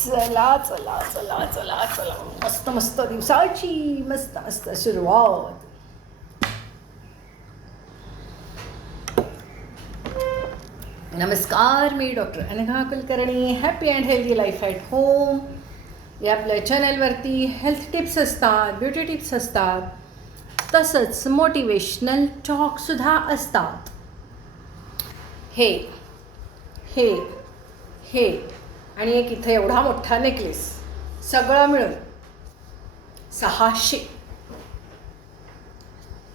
चला चला चला चला चला मस्त मस्त दिवसाची मस्त मस्त सुरुवात. नमस्कार, मी doctor Anagha Kulkarni happy and healthy life at home या आपल्या चॅनलवरती हेल्थ टिप्स असतात ब्युटी टिप्स असतात. तसंच मोटिवेशनल टॉकसुद्धा असतात. हे हे हे. आणि एक इथं एवढा मोठा नेकलेस सगळं मिळून सहाशे.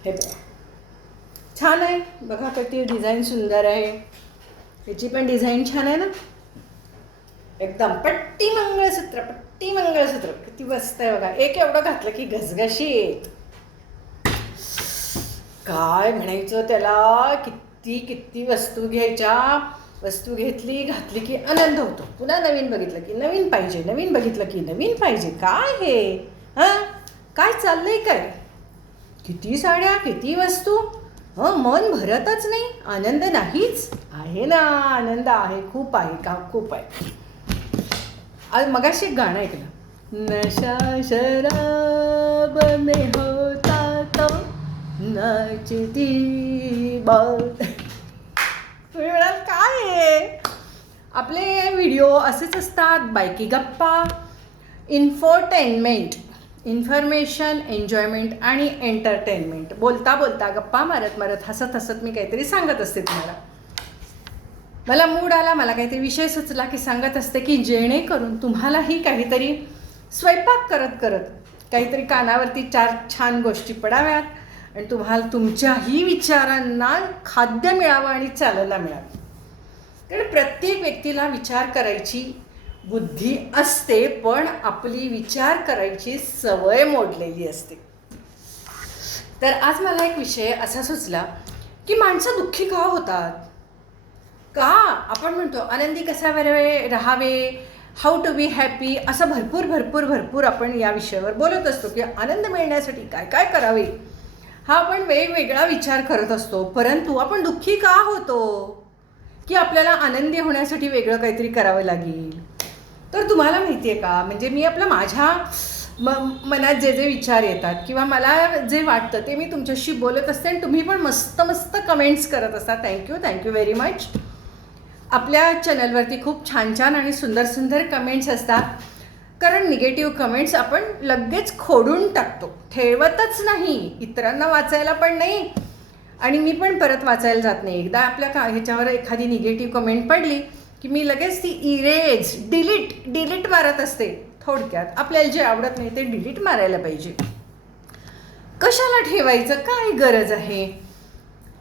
हे बघा. छान आहे. बघा कधी डिझाईन सुंदर आहे. याची पण डिझाईन छान आहे ना? एकदम पट्टी मंगळसूत्र पट्टी मंगळसूत्र. किती मस्त आहे बघा. एक एवढं घातलं की घसघशीत. काय म्हणायचं त्याला? किती किती वस्तू घ्यायच्या? वस्तू घेतली घातली की आनंद होतो. पुन्हा नवीन बघितलं की नवीन पाहिजे नवीन बघितलं की नवीन पाहिजे. काय हे? हां? काय चाललंय काय? किती साड्या किती वस्तू? हं मन भरतच नाही आनंद नाहीच. आहे ना आनंद आहे खूप आहे का खूप आहे. आज मगाशी एक गाणं ऐकलं. नशा शराब में होता तो नाचती बात. आहे. आपले व्हिडिओ असेच असतात. बायकी गप्पा इन्फोटेनमेंट इन्फॉर्मेशन एन्जॉयमेंट आणि एंटरटेनमेंट बोलता बोलता गप्पा मारत मारत हसत हसत मी काहीतरी सांगत असते तुम्हाला. मला मूड आला मला काहीतरी विषय सुचला की सांगत असते की जेणेकरून तुम्हालाही काहीतरी स्वयंपाक करत करत काहीतरी कानावरती चार छान गोष्टी पडाव्यात आणि तुम्हाला तुमच्याही विचारांना खाद्य मिळावं आणि चालना मिळावं. कारण प्रत्येक व्यक्तीला विचार करायची बुद्धी असते पण आपली विचार करायची सवय मोडलेली असते. तर आज मला एक विषय असा सुचला की माणसं दुःखी का होतात? का? आपण म्हणतो आनंदी कसा वरावे राहावे? हाऊ टू बी हॅपी असं भरपूर भरपूर भरपूर आपण या विषयावर बोलत असतो की आनंद मिळण्यासाठी काय काय करावे? हा आपण वेगवेगळा विचार करत असतो परंतु आपण दुःखी का होतो? की आपल्याला आनंदी होण्यासाठी वेगळं काहीतरी करावं लागेल. तर तुम्हाला माहिती आहे का? म्हणजे मी आपलं माझ्या म मनात जे जे विचार येतात किंवा मला जे वाटतं ते मी तुमच्याशी बोलत असते आणि तुम्ही पण मस्त मस्त कमेंट्स करत असता. थँक्यू थँक्यू व्हेरी मच आपल्या चॅनलवरती खूप छान छान आणि सुंदर सुंदर कमेंट्स असतात. कारण निगेटिव्ह कमेंट्स आपण लगेच खोडून टाकतो. ठेवतच नाही. इतरांना वाचायला पण नाही. आणि मी पण परत वाचायला जात नाही. एकदा आपल्या का ह्याच्यावर एखादी निगेटिव्ह कमेंट पडली की मी लगेच ती इरेज डिलीट डिलीट मारत असते. थोडक्यात आपल्याला जे आवडत नाही ते डिलीट मारायला पाहिजे. कशाला ठेवायचं? काय गरज आहे?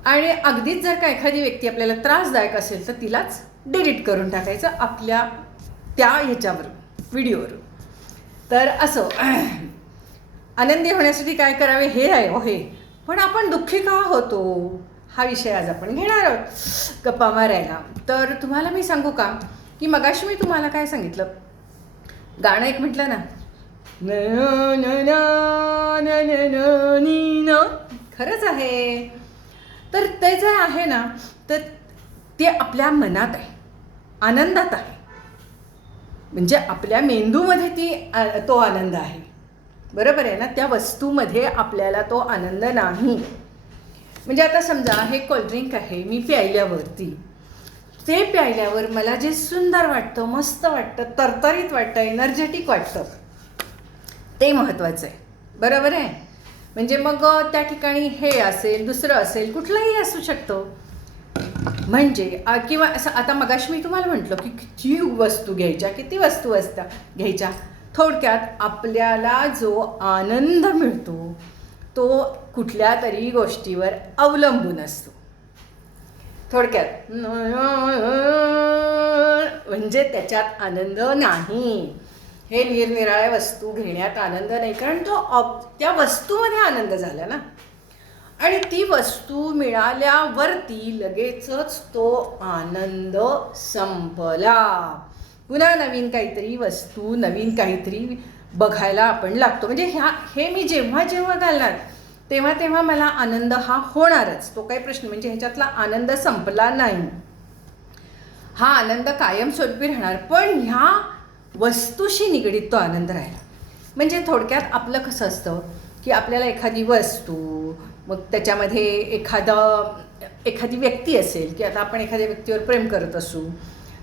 आणि अगदीच जर का एखादी व्यक्ती आपल्याला त्रासदायक असेल तर तिलाच डिलीट करून टाकायचं आपल्या त्या ह्याच्यावर व्हिडिओवर तर असं. आनंदी होण्यासाठी काय करावे? हे आहे ओ हे पण आपण दुःखी का होतो? हा विषय आज आपण घेणार आहोत. गप्पा मारायला. तर तुम्हाला मी सांगू का? की मगाशी मी तुम्हाला काय सांगितलं? गाणं एक म्हटलं ना. खरंच आहे. तर ते जे आहे ना तर ते आपल्या मनात आहे. आनंदात आहे. म्हणजे आपल्या मेंदूमध्ये ती तो आनंद आहे. बरोबर आहे ना? त्या वस्तूमध्ये आपल्याला तो आनंद नाही. म्हणजे आता समजा हे कोल्ड्रिंक आहे मी प्यायल्यावरती. ते प्यायल्यावर मला जे सुंदर वाटतं मस्त वाटतं तरतरीत वाटतं एनर्जेटिक वाटतं ते महत्त्वाचं आहे. बरोबर आहे? म्हणजे मग त्या ठिकाणी हे असेल दुसरं असेल कुठलंही असू शकतं. म्हणजे किंवा असं आता मगाशी मी तुम्हाला म्हटलं की किती वस्तू घ्यायच्या किती वस्तू असतात घ्यायच्या? थोडक्यात आपल्याला जो आनंद मिळतो तो कुठल्या तरी गोष्टीवर अवलंबून असतो. थोडक्यात म्हणजे त्याच्यात आनंद नाही. हे निरनिराळ्या वस्तू घेण्यात आनंद नाही कारण तो ऑब त्या वस्तूमध्ये आनंद झाला ना. आणि ती वस्तू मिळाल्यावरती लगेचच तो आनंद संपला. पुन्हा नवीन काहीतरी वस्तू नवीन काहीतरी बघायला आपण लागतो. म्हणजे ह्या हे मी जेव्हा जेव्हा घालणार तेव्हा तेव्हा मला आनंद हा होणारच. तो काही प्रश्न म्हणजे ह्याच्यातला आनंद संपला नाही. हा आनंद कायमस्वरूपी राहणार पण ह्या वस्तूशी निगडीत तो आनंद राहिला. म्हणजे थोडक्यात आपलं कसं असतं की आपल्याला एखादी वस्तू मग त्याच्यामध्ये एखादं एखादी व्यक्ती असेल की आता आपण एखाद्या व्यक्तीवर प्रेम करत असू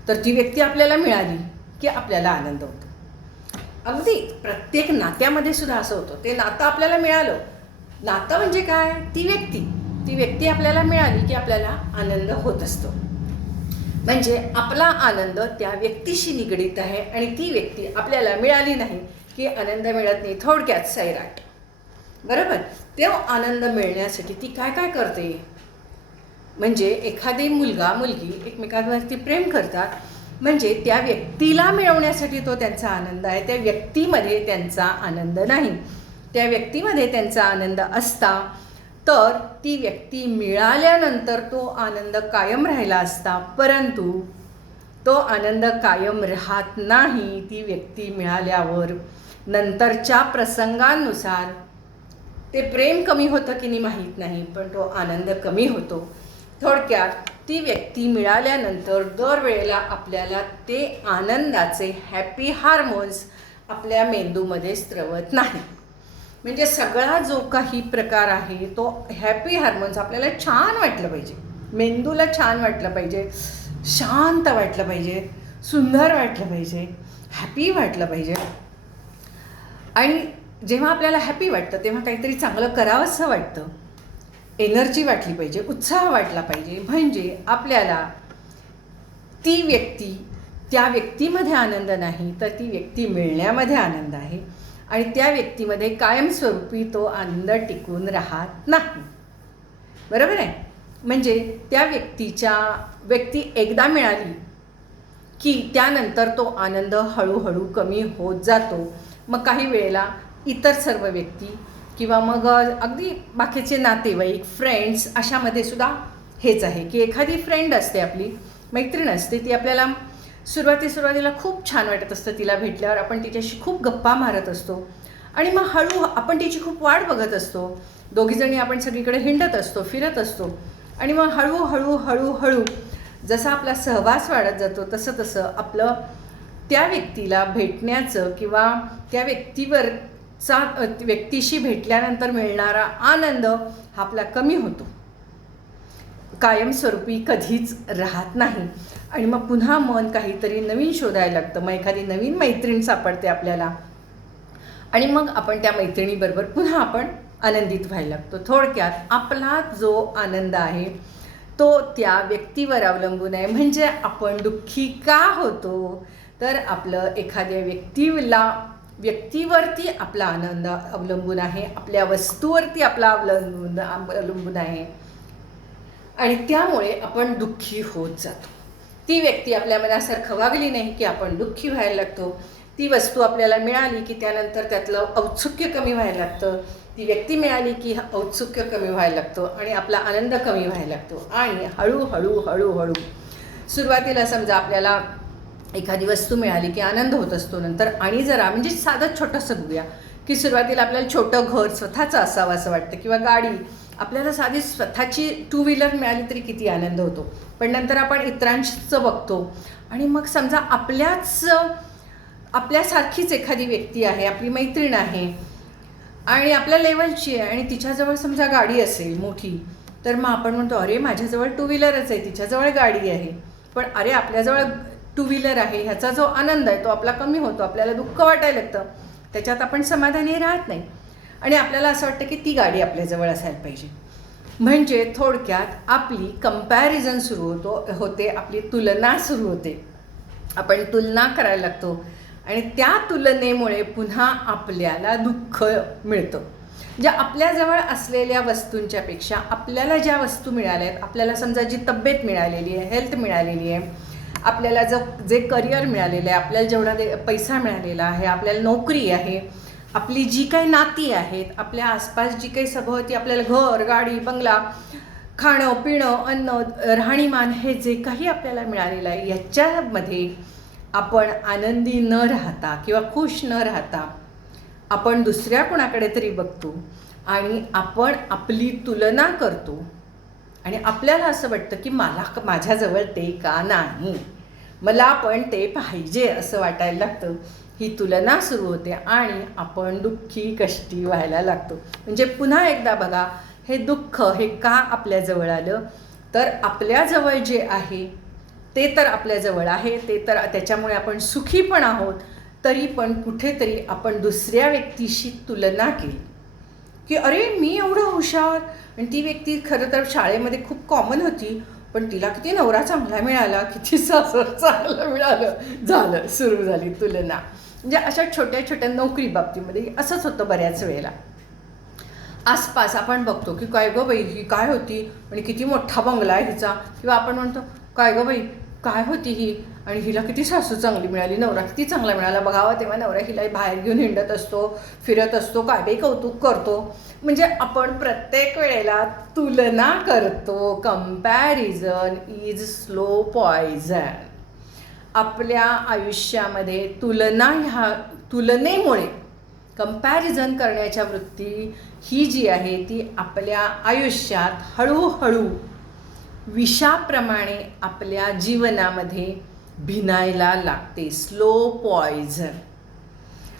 तर ती व्यक्ती आपल्याला मिळाली की आपल्याला आनंद होतो. अगदी प्रत्येक नात्यामध्ये सुद्धा असं होतं. ते नातं आपल्याला मिळालं. नातं म्हणजे काय? ती व्यक्ती. ती व्यक्ती आपल्याला मिळाली की आपल्याला आनंद होत असतो. म्हणजे आपला आनंद त्या व्यक्तीशी निगडीत आहे आणि ती व्यक्ती आपल्याला मिळाली नाही की आनंद मिळत नाही. थोडक्यात सैराट. बरोबर? तो आनंद मिळण्यासाठी ती काय काय करते? म्हणजे एखादी मुलगा मुलगी एकमेकांवरती प्रेम करतात म्हणजे त्या व्यक्तीला मिळवण्यासाठी तो त्यांचा आनंद आहे. त्या व्यक्तीमध्ये त्यांचा आनंद नाही. त्या व्यक्तीमध्ये त्यांचा आनंद असता तर ती व्यक्ती मिळाल्यानंतर तो आनंद कायम राहिला असता. परंतु तो आनंद कायम राहत नाही ती व्यक्ती मिळाल्यावर. नंतरच्या प्रसंगांनुसार ते प्रेम कमी होतं की नाही माहीत नाही पण तो आनंद कमी होतो. थोडक्यात ती व्यक्ती मिळाल्यानंतर दरवेळेला आपल्याला ते आनंदाचे हॅपी हार्मोन्स आपल्या मेंदूमध्ये स्त्रवत नाही. म्हणजे सगळा जो काही प्रकार आहे तो हॅपी हार्मोन्स आपल्याला छान वाटलं पाहिजे. मेंदूला छान वाटलं पाहिजे शांत वाटलं पाहिजे सुंदर वाटलं पाहिजे हॅपी वाटलं पाहिजे. आणि जेव्हा आपल्याला हॅपी वाटतं तेव्हा काहीतरी चांगलं करावंसं वाटतं. एनर्जी वाटली पाहिजे उत्साह वाटला पाहिजे. म्हणजे आपल्याला ती व्यक्ती त्या व्यक्तीमध्ये आनंद नाही तर ती व्यक्ती मिळण्यामध्ये आनंद आहे. आणि त्या व्यक्तीमध्ये कायमस्वरूपी तो आनंद टिकून राहत नाही. बरोबर आहे? म्हणजे त्या व्यक्तीच्या व्यक्ती एकदा मिळाली की त्यानंतर तो आनंद हळूहळू कमी होत जातो. मग काही वेळेला इतर सर्व व्यक्ती किंवा मग अगदी बाकीचे नातेवाईक फ्रेंड्स अशामध्ये सुद्धा हेच आहे की एखादी फ्रेंड असते आपली मैत्रीण असते ती आपल्याला सुरुवाती सुरुवातीला खूप छान वाटत असतं तिला भेटल्यावर. आपण तिच्याशी खूप गप्पा मारत असतो. आणि मग हळू आपण तिची खूप वाट बघत असतो. दोघीजणी आपण सगळीकडे हिंडत असतो फिरत असतो. आणि मग हळूहळू हळूहळू जसा आपला सहवास वाढत जातो तसं तसं आपलं त्या व्यक्तीला भेटण्याचं किंवा त्या व्यक्तीवर सा व्यक्तीशी भेटल्यानंतर मिळणारा आनंद हा आपला कमी होतो. कायमस्वरूपी कधीच राहत नाही. आणि मग पुन्हा मन काहीतरी नवीन शोधायला लागतं. मग एखादी नवीन मैत्रीण सापडते आपल्याला. आणि मग आपण त्या मैत्रिणीबरोबर पुन्हा आपण आनंदित व्हायला लागतो. थोडक्यात आपला जो आनंद आहे तो त्या व्यक्तीवर अवलंबून आहे. म्हणजे आपण दुःखी का होतो? तर आपलं एखाद्या व्यक्तीला व्यक्तीवरती आपला आनंद अवलंबून आहे आपल्या वस्तूवरती आपला अवलंबून अवलंबून आहे. आणि त्यामुळे आपण दुःखी होत जातो. ती व्यक्ती आपल्या मनासारखं वागली नाही की आपण दुःखी व्हायला लागतो. ती वस्तू आपल्याला मिळाली की त्यानंतर त्यातलं औत्सुक्य कमी व्हायला लागतं. ती व्यक्ती मिळाली की औत्सुक्य कमी व्हायला लागतं आणि आपला आनंद कमी व्हायला लागतो. आणि हळूहळू हळूहळू सुरुवातीला समजा आपल्याला एखादी वस्तू मिळाली की आनंद होत असतो नंतर. आणि जरा म्हणजे साधं छोटंसं बघूया की सुरुवातीला आपल्याला छोटं घर स्वतःचं असावं असं वाटतं किंवा गाडी. आपल्याला साधी स्वतःची टू व्हीलर मिळाली तरी किती आनंद होतो. पण नंतर आपण इतरांचं बघतो. आणि मग समजा आपल्याच आपल्यासारखीच एखादी व्यक्ती आहे आपली मैत्रीण आहे आणि आपल्या लेवलची आहे आणि तिच्याजवळ समजा गाडी असेल मोठी तर मग आपण म्हणतो अरे माझ्याजवळ टू व्हीलरच आहे तिच्याजवळ गाडी आहे. पण अरे आपल्याजवळ टू व्हीलर आहे ह्याचा जो आनंद आहे तो आपला कमी होतो आपल्याला दुःख वाटायला लागतं. त्याच्यात आपण समाधानी राहत नाही. आणि आपल्याला असं वाटतं की ती गाडी आपल्याजवळ असायला पाहिजे. म्हणजे थोडक्यात आपली कंपॅरिझन सुरू होतो होते आपली तुलना सुरू होते. आपण तुलना करायला लागतो. आणि त्या तुलनेमुळे पुन्हा आपल्याला दुःख मिळतं. म्हणजे ज्या आपल्याजवळ असलेल्या वस्तूंच्यापेक्षा आपल्याला ज्या वस्तू मिळाल्या आहेत आपल्याला समजा जी तब्येत मिळालेली आहे हेल्थ मिळालेली आहे आपल्याला जो जे करिअर मिळालेलं आहे आपल्याला जेवढा दे पैसा मिळालेला आहे आपल्याला नोकरी आहे आपली जी काही नाती आहेत आपल्या आसपास जी काही सभोवती आपल्याला घर गाडी बंगला खाणं पिणं अन्न राहणीमान हे जे काही आपल्याला मिळालेलं आहे याच्यामध्ये आपण आनंदी न राहता किंवा खुश न राहता आपण दुसऱ्या कोणाकडे तरी बघतो आणि आपण आपली तुलना करतो. आणि आपल्याला असं वाटतं की मला माझ्याजवळ ते का नाही? मला पण ते पाहिजे असं वाटायला लागतं. ही तुलना सुरू होते आणि आपण दुःखी कष्टी व्हायला लागतो. म्हणजे पुन्हा एकदा बघा हे दुःख हे का आपल्याजवळ आलं? तर आपल्याजवळ जे आहे ते तर आपल्याजवळ आहे ते तर त्याच्यामुळे आपण सुखी पण आहोत तरी पण कुठेतरी आपण दुसऱ्या व्यक्तीशी तुलना केली. की अरे मी एवढं हुशार. आणि ती व्यक्ती खरं तर शाळेमध्ये खूप कॉमन होती पण तिला किती नवरा चांगला मिळाला किती सासर चांगलं मिळालं झालं सुरू झाली तुलना. म्हणजे अशा छोट्या छोट्या नोकरी बाबतीमध्ये असंच होतं बऱ्याच वेळेला. आसपास आपण बघतो की काय गं बाई ही काय होती? आणि किती मोठा बंगला आहे हिचा. किंवा आपण म्हणतो काय गं बाई काय होती ही? आणि हिला किती सासू चांगली मिळाली नवरा किती चांगला मिळाला. बघावा तेव्हा नवरा हिला बाहेर घेऊन हिंडत असतो फिरत असतो काय कौतुक करतो. म्हणजे आपण प्रत्येक वेळेला तुलना करतो. कंपॅरिझन इज स्लो पॉयझन आपल्या आयुष्यामध्ये तुलना ह्या तुलनेमुळे कंपॅरिझन करण्याच्या वृत्ती ही जी आहे ती आपल्या आयुष्यात हळूहळू विषाप्रमाणे आपल्या जीवनामध्ये भिनायला लागते. स्लो पॉयझन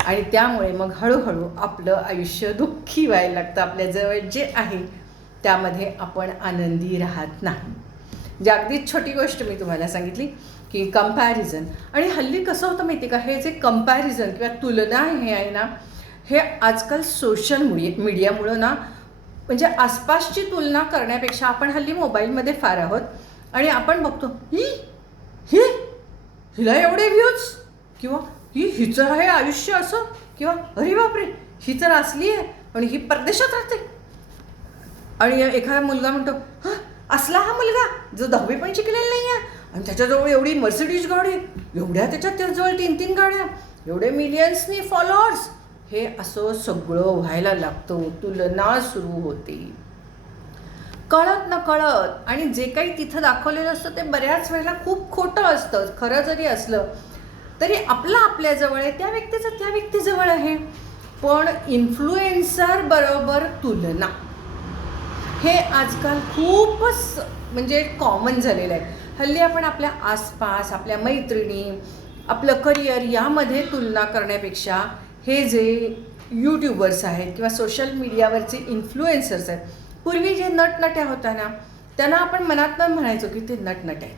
आणि त्यामुळे मग हळूहळू आपलं आयुष्य दुःखी व्हायला लागतं. आपल्याजवळ जे आहे त्यामध्ये आपण आनंदी राहत नाही. म्हणजे अगदीच छोटी गोष्ट मी तुम्हाला सांगितली की कंपॅरिझन आणि हल्ली कसं होतं माहिती का? हे जे कंपॅरिझन किंवा तुलना हे आहे ना हे आजकाल सोशल मीडिया मीडियामुळं ना म्हणजे आसपासची तुलना करण्यापेक्षा आपण हल्ली मोबाईलमध्ये फार आहोत. आणि आपण बघतो ही ही हिला एवढे व्ह्यूज किंवा ही हिचं हे आयुष्य असं? किंवा अरे बापरे ही तर असली आहे आणि ही परदेशात राहते. आणि एखादा मुलगा म्हणतो हां असला हा मुलगा जो दहावी पण शिकलेला नाही आहे आणि त्याच्याजवळ एवढी मर्सिडीज गाडी एवढ्या त्याच्यात त्याजवळ तीन तीन गाड्या एवढे मिलियन्सनी फॉलोअर्स हे असं सगळं व्हायला लागतं. तुलना सुरू होते. कळत न कळत आणि जे काही तिथं दाखवलेलं असतं ते बऱ्याच वेळेला खूप खोटं असतं. खरं जरी असलं तरी आपलं आपल्याजवळ आहे. त्या व्यक्तीचं त्या व्यक्तीजवळ आहे. पण इन्फ्लुएन्सर बरोबर तुलना. हे आजकाल खूपच म्हणजे कॉमन झालेलं आहे. हल्ली आपण आपल्या आसपास आपल्या मैत्रिणी आपलं करिअर यामध्ये तुलना करण्यापेक्षा हे जे यूट्यूबर्स आहेत किंवा सोशल मीडियावरचे इन्फ्लुएन्सर्स आहेत पूर्वी जे नटनट्या होत्या ना त्यांना आपण मनातनं म्हणायचो की ते नटनट आहेत.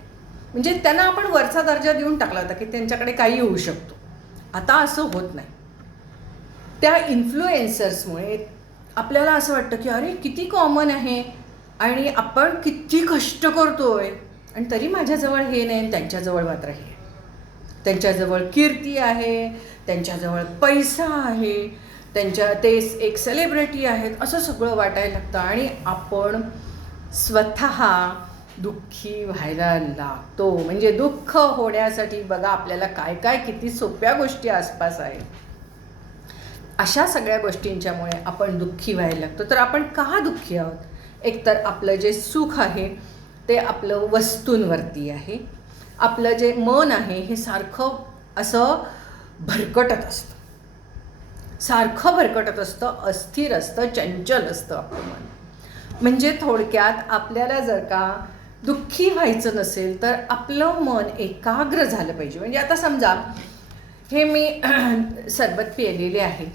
म्हणजे त्यांना आपण वरचा दर्जा देऊन टाकला होता की त्यांच्याकडे काही होऊ शकतो. आता असं होत नाही. त्या इन्फ्लुएन्सर्समुळे आपल्याला असं वाटतं की अरे किती कॉमन आहे आणि आपण किती कष्ट करतोय. आणि तरी माझ्याजवळ हे नाही त्यांच्याजवळ मात्र हे. त्यांच्याजवळ कीर्ती आहे त्यांच्याजवळ पैसा आहे त्यांच्या ते एक सेलिब्रिटी आहेत असं सगळं वाटायला लागतं. आणि आपण स्वतः दुःखी व्हायला लागतो. म्हणजे दुःख होण्यासाठी बघा आपल्याला काय काय किती सोप्या गोष्टी आसपास आहेत. अशा सगळ्या गोष्टींच्यामुळे आपण दुःखी व्हायला लागतो. तर आपण का दुःखी आहोत? एकतर आपलं जे सुख आहे ते आपलं वस्तूंवरती आहे. आपलं जे मन आहे हे सारखं असं भरकटत असतं. सारखं भरकटत असतं अस्थिर असतं चंचल असतं आपलं मन. म्हणजे थोडक्यात आपल्याला जर का दुःखी व्हायचं नसेल तर आपलं मन एकाग्र झालं पाहिजे. म्हणजे आता समजा हे मी सरबत पिलेले आहे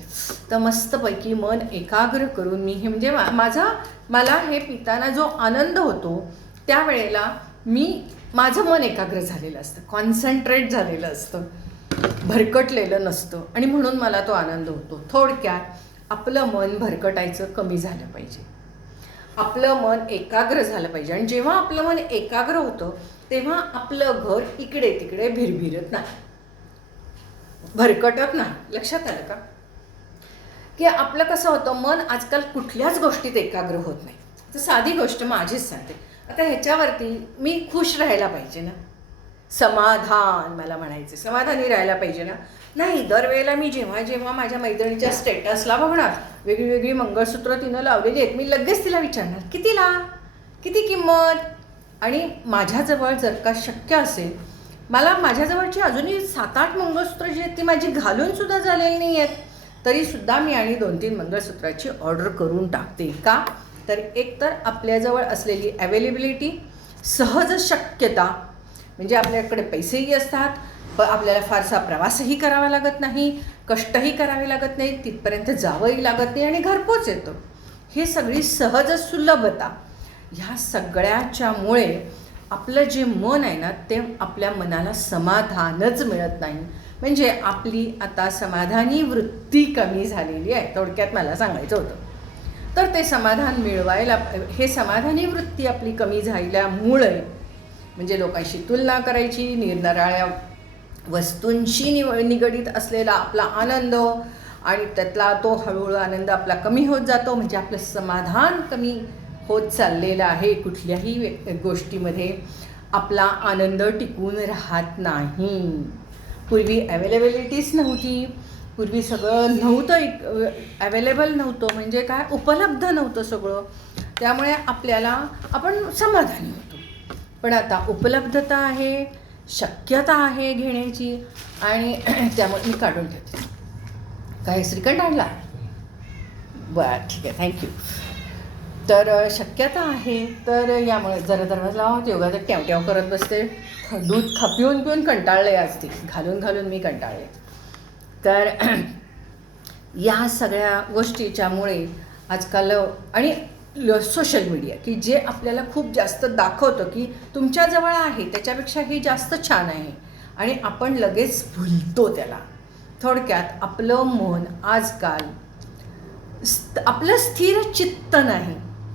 तर मस्तपैकी मन एकाग्र करून मी हे म्हणजे मा माझा मला हे पिताना जो आनंद होतो त्यावेळेला मी माझं मन एकाग्र झालेलं असतं. कॉन्सन्ट्रेट झालेलं असतं. भरकटलेलं नसतं. आणि म्हणून मला तो आनंद होतो. थोडक्यात आपलं मन भरकटायचं कमी झालं पाहिजे. आपलं मन एकाग्र झालं पाहिजे. आणि जेव्हा आपलं मन एकाग्र होतं तेव्हा आपलं घर इकडे तिकडे भिरभिरत नाही. भरकटत नाही. लक्षात आलं का? की आपलं कसं होतं मन आजकाल कुठल्याच गोष्टीत एकाग्र होत नाही. तर साधी गोष्ट माझीच सांगते. आता ह्याच्यावरती मी खुश राहायला पाहिजे ना? समाधान मला म्हणायचे समाधानी राहायला पाहिजे ना. नाही दरवेळेला मी जेव्हा जेव्हा माझ्या मैत्रिणीच्या स्टेटसला बघणार वेगळी वेगळी मंगळसूत्र तिनं लावलेली आहेत मी लगेच तिला विचारणार कितीला? किती किंमत? आणि माझ्याजवळ जर का शक्य असेल मला माझ्याजवळची अजूनही सात आठ मंगळसूत्र जी आहेत ती माझी घालूनसुद्धा झालेली नाही आहेत. तरीसुद्धा मी आणि दोन तीन मंगळसूत्राची ऑर्डर करून टाकते का? तर एकतर आपल्याजवळ असलेली अवेलेबिलिटी सहज शक्यता म्हणजे आपल्याकडे पैसेही असतात प आपल्याला फारसा प्रवासही करावा लागत नाही कष्टही करावे लागत नाही तिथपर्यंत जावंही लागत नाही आणि घरपोच येतो. हे सगळी सहज सुलभता. ह्या सगळ्याच्यामुळे आपलं जे मन आहे ना ते आपल्या मनाला समाधानच मिळत नाही. म्हणजे आपली आता समाधानी वृत्ती कमी झालेली आहे थोडक्यात मला सांगायचं होतं. तर ते समाधान मिळवायला हे समाधानी वृत्ती आपली कमी झाल्यामुळे म्हणजे लोकांशी तुलना करायची निरनिराळ्या वस्तूंशी निव निगडीत असलेला आपला आनंद आणि त्यातला तो हळूहळू आनंद आपला कमी होत जातो म्हणजे आपलं समाधान कमी होत चाललेलं आहे. कुठल्याही गोष्टीमध्ये आपला आनंद टिकून राहत नाही. पूर्वी अवेलेबिलिटीच नव्हती. पूर्वी सगळं नव्हतं एक अवेलेबल नव्हतं. म्हणजे काय? उपलब्ध नव्हतं सगळं. त्यामुळे आपल्याला आपण समाधानी होतो. पण आता उपलब्धता आहे शक्यता आहे घेण्याची आणि त्यामुळे मी काढून ठेवते. काय श्रीखंड आणला? बरं ठीक आहे. थँक्यू तर शक्यता आहे तर यामुळे जरा दरवाजा लावत योगा तर ट्यावट्याव करत बसते. दूध खपिवून पिऊन पिऊन कंटाळले आज ती. घालून घालून मी कंटाळले. तर या सगळ्या गोष्टीच्यामुळे आजकाल आणि सोशल मीडिया की जे आपल्याला खूप जास्त दाखवतं की तुमच्याजवळ आहे त्याच्यापेक्षा हे जास्त छान आहे. आणि आपण लगेच भुलतो त्याला. थोडक्यात आपलं मन आजकाल स्त- आपलं स्थिर चित्त नाही.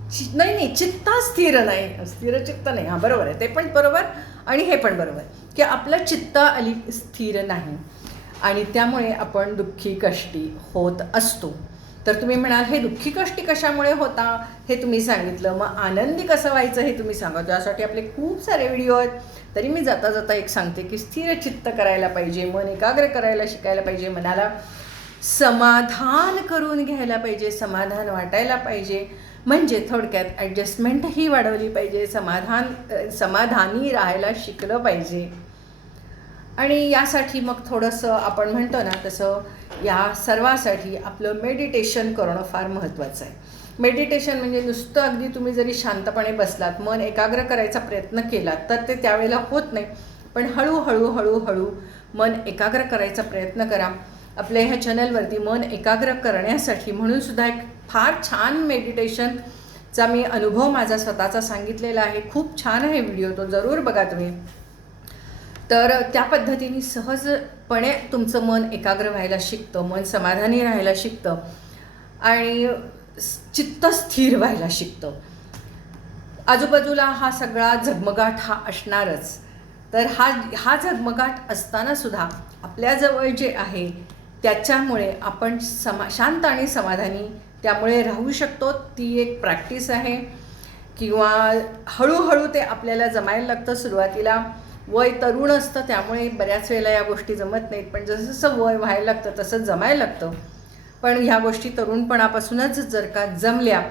चि- नाही नाही चित्ता स्थिर नाही. स्थिर चित्त नाही. हां बरोबर आहे. ते पण बरोबर आणि हे पण बरोबर की आपलं चित्त अली स्थिर नाही. आणि त्यामुळे आपण दुःखी कष्टी होत असतो. तर तुम्ही म्हणाल हे दुःखी कष्टी कशामुळे होता? हे तुम्ही सांगितलं. मग आनंदी कसं व्हायचं हे तुम्ही सांगा. त्यासाठी आपले खूप सारे व्हिडिओ आहेत तरी मी जाता जाता एक सांगते की स्थिर चित्त करायला पाहिजे मन एकाग्र करायला शिकायला पाहिजे मनाला समाधान करून घ्यायला पाहिजे समाधान वाटायला पाहिजे. म्हणजे थोडक्यात ॲडजस्टमेंटही वाढवली पाहिजे समाधान समाधानी राहायला शिकलं पाहिजे. आणि यासाठी मग थोडंसं आपण म्हणतो ना तसं या सर्वासाठी आपलं मेडिटेशन करणं फार महत्त्वाचं आहे. मेडिटेशन म्हणजे नुसतं अगदी तुम्ही जरी शांतपणे बसलात मन एकाग्र करायचा प्रयत्न केलात तर ते त्यावेळेला होत नाही. पण हळूहळू हळूहळू मन एकाग्र करायचा प्रयत्न करा. आपल्या ह्या चॅनलवरती मन एकाग्र करण्यासाठी म्हणून सुद्धा एक फार छान मेडिटेशनचा मी अनुभव माझा स्वतःचा सांगितलेला आहे. खूप छान आहे व्हिडिओ तो जरूर बघा तुम्ही. तर त्या पद्धतीने सहजपणे तुमचं मन एकाग्र व्हायला शिकतं मन समाधानी राहायला शिकतं आणि चित्त स्थिर व्हायला शिकतं. आजूबाजूला हा सगळा झगमगाट हा असणारच. तर हा हा झगमगाट असतानासुद्धा आपल्याजवळ जे आहे त्याच्यामुळे आपण समा शांत आणि समाधानी त्यामुळे राहू शकतो. ती एक प्रॅक्टिस आहे. किंवा हळूहळू ते आपल्याला जमायला लागतं सुरुवातीला. वय तरुण असतं त्यामुळे बऱ्याच वेळेला या गोष्टी जमत नाहीत. पण जसं जसं वय व्हायला लागतं तसं जमायला लागतं. पण ह्या गोष्टी तरुणपणापासूनच जर का जमल्या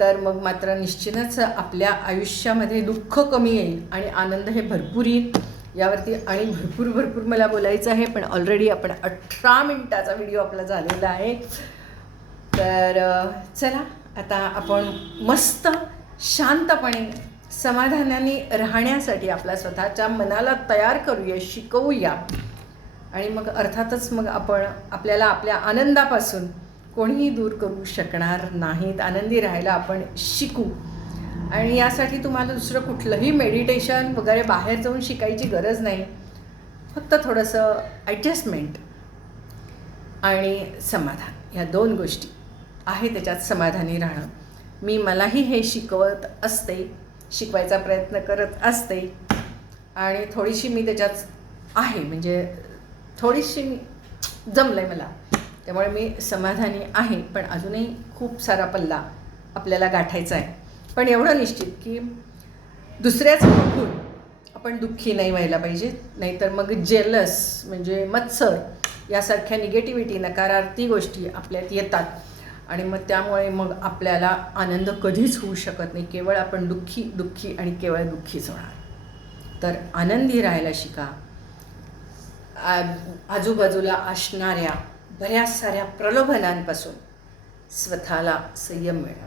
तर मग मात्र निश्चितच आपल्या आयुष्यामध्ये दुःख कमी येईल आणि आनंद हे भरपूर येईल. यावरती आणि भरपूर भरपूर मला बोलायचं आहे पण ऑलरेडी आपण अठरा मिनिटाचा व्हिडिओ आपला झालेला आहे. तर चला आता आपण मस्त शांतपणे समाधानाने राहण्यासाठी आपल्या स्वतःच्या मनाला तयार करूया शिकवूया. आणि मग अर्थातच मग आपण आपल्याला आपल्या आनंदापासून कोणीही दूर करू शकणार नाहीत. आनंदी राहायला आपण शिकू. आणि यासाठी तुम्हाला दुसरं कुठलंही मेडिटेशन वगैरे बाहेर जाऊन शिकायची गरज नाही. फक्त थोडंसं ॲडजस्टमेंट आणि समाधान ह्या दोन गोष्टी आहे त्याच्यात समाधानी राहणं. मी मलाही हे शिकवत असते. शिकवायचा प्रयत्न करत असते. आणि थोडीशी मी त्याच्यात आहे. म्हणजे थोडीशी मी जमलं आहे मला. त्यामुळे मी समाधानी आहे. पण अजूनही खूप सारा पल्ला आपल्याला गाठायचा आहे. पण एवढं निश्चित की दुसऱ्याच बघून आपण दुःखी नाही व्हायला पाहिजे. नाहीतर मग जेलस म्हणजे मत्सर यासारख्या निगेटिव्हिटी नकारार्थी गोष्टी आपल्यात येतात. आणि मग त्यामुळे मग आपल्याला आनंद कधीच होऊ शकत नाही. केवळ आपण दुःखी दुःखी आणि केवळ दुःखीच होणार. तर आनंदी राहायला शिका. आजूबाजूला असणाऱ्या बऱ्याच साऱ्या प्रलोभनांपासून स्वतःला संयम मिळवा